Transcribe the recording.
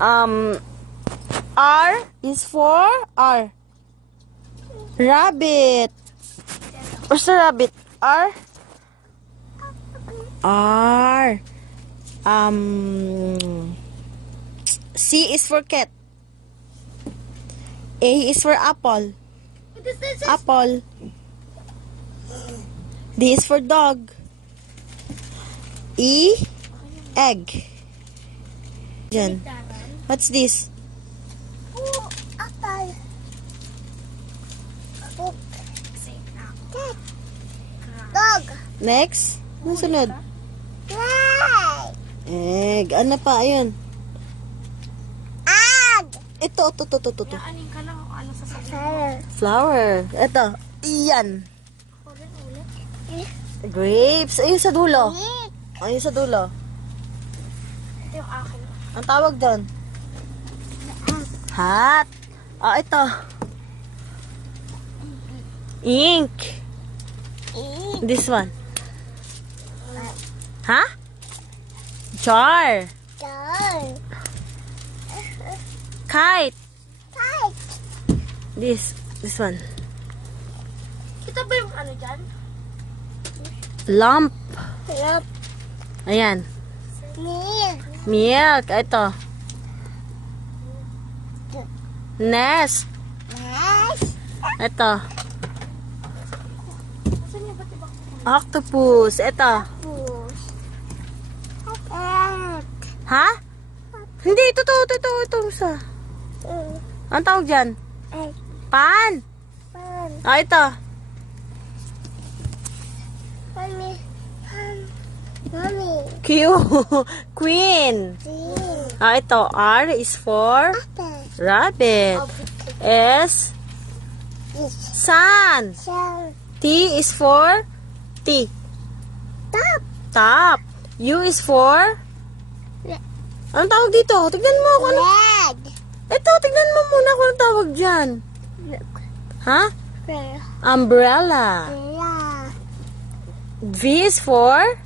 R is for R. Rabbit. Where's the rabbit? R. R. C is for cat. A is for apple. Apple. D is for dog. E, egg. Diyan. What's this? Apple. Dog. Next. Ano sunod? Egg. Ano pa? Ayun. Egg. Ito. Anin ka lang kung ano sasabihin. Flower. Ito. Iyan. Grapes. Ayun sa dulo. Ayun sa dulo. Ito yung akin. Ang tawag doon? Hat. Ito. Ink. This one. Ha? Jar. Kite. This one. Ito ba yung ano dyan? Lump. Ayan. Milk. Ito. Nest. Ito. Saan yung ba't ibang? Octopus. Ito. Ha? Hindi. Ito. Isa. Ang tawag dyan? Pan. Ito. Q. Queen. Ito. R is for rabbit. S. Sun. T is for T. Top. U is for? Anong tawag dito? Tignan mo ako. Ito, tignan mo muna kung anong tawag dyan. Ha? Umbrella. V is for?